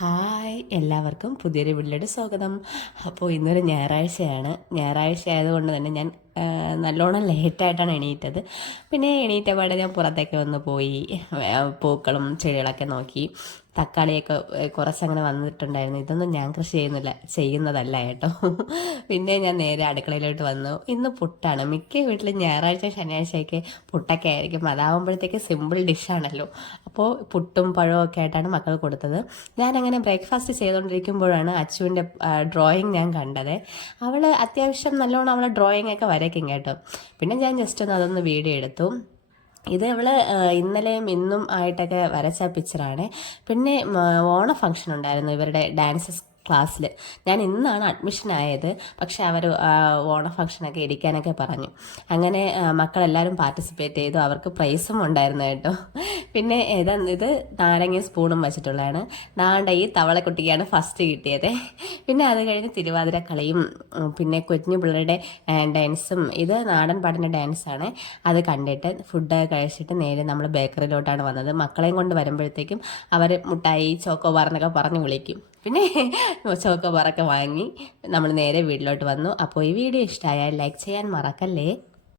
Hi എല്ലാവർക്കും പുതിയൊരു വീട്ടിലോട്ട് സ്വാഗതം. അപ്പോൾ ഇന്നൊരു ഞായറാഴ്ചയാണ്. ഞായറാഴ്ച ആയതുകൊണ്ട് തന്നെ ഞാൻ നല്ലോണം ലേറ്റായിട്ടാണ് എണീറ്റത്. പിന്നെ എണീറ്റ പാടെ ഞാൻ പുറത്തേക്ക് വന്ന് പോയി പൂക്കളും ചെടികളൊക്കെ നോക്കി. തക്കാളിയൊക്കെ കുറച്ചങ്ങനെ വന്നിട്ടുണ്ടായിരുന്നു. ഇതൊന്നും ഞാൻ കൃഷി ചെയ്യുന്നതല്ല കേട്ടോ. പിന്നെ ഞാൻ നേരെ അടുക്കളയിലോട്ട് വന്നു. ഇന്ന് പുട്ടാണ്. മിക്ക വീട്ടിലും ഞായറാഴ്ച ശനിയാഴ്ചയൊക്കെ പുട്ടൊക്കെ ആയിരിക്കും. അതാവുമ്പോഴത്തേക്ക് സിമ്പിൾ ഡിഷാണല്ലോ. അപ്പോൾ പുട്ടും പഴവും ഒക്കെ ആയിട്ടാണ് മക്കൾ കൊടുത്തത്. ഞാനങ്ങനെ ബ്രേക്ക്ഫാസ്റ്റ് ചെയ്തുകൊണ്ടിരിക്കുമ്പോഴാണ് അച്ചുവിൻ്റെ ഡ്രോയിങ് ഞാൻ കണ്ടത്. അവൾ അത്യാവശ്യം നല്ലോണം അവളെ ഡ്രോയിങ് ഒക്കെ വരയ്ക്കും കേട്ടോ. പിന്നെ ഞാൻ ജസ്റ്റ് ഒന്ന് അതൊന്ന് വീഡിയോ എടുത്തു. ഇത് അവള് ഇന്നലെയും ഇന്നും ആയിട്ടൊക്കെ വരച്ച പിക്ചറാണ്. പിന്നെ ഓണ ഫംഗ്ഷൻ ഉണ്ടായിരുന്നു ഇവരുടെ ഡാൻസ് ക്ലാസ്സിൽ. ഞാൻ ഇന്നാണ് അഡ്മിഷൻ ആയത്. പക്ഷെ അവർ ഓണ ഫംഗ്ഷനൊക്കെ ഇരിക്കാനൊക്കെ പറഞ്ഞു. അങ്ങനെ മക്കളെല്ലാവരും പാർട്ടിസിപ്പേറ്റ് ചെയ്തു. അവർക്ക് പ്രൈസും ഉണ്ടായിരുന്നു കേട്ടോ. പിന്നെ ഇത് നാരങ്ങ സ്പൂണും വെച്ചിട്ടുള്ളതാണ്. ഈ തവളക്കുട്ടിക്കാണ് ഫസ്റ്റ് കിട്ടിയത്. പിന്നെ അത് കഴിഞ്ഞ് തിരുവാതിര കളിയും പിന്നെ കുഞ്ഞു പിള്ളേരുടെ ഡാൻസും. ഇത് നാടൻ പാട്ടിൻ്റെ ഡാൻസാണ്. അത് കണ്ടിട്ട് ഫുഡ് കഴിച്ചിട്ട് നേരെ നമ്മൾ ബേക്കറിയിലോട്ടാണ് വന്നത്. മക്കളെയും കൊണ്ട് വരുമ്പോഴത്തേക്കും അവർ മുട്ടായി ചോക്കോബാർ എന്നൊക്കെ പറഞ്ഞ് വിളിക്കും. പിന്നെ ചോക്കോബാറൊക്കെ വാങ്ങി നമ്മൾ നേരെ വീട്ടിലോട്ട് വന്നു. അപ്പോൾ ഈ വീഡിയോ ഇഷ്ടമായാൽ ലൈക്ക് ചെയ്യാൻ മറക്കല്ലേ.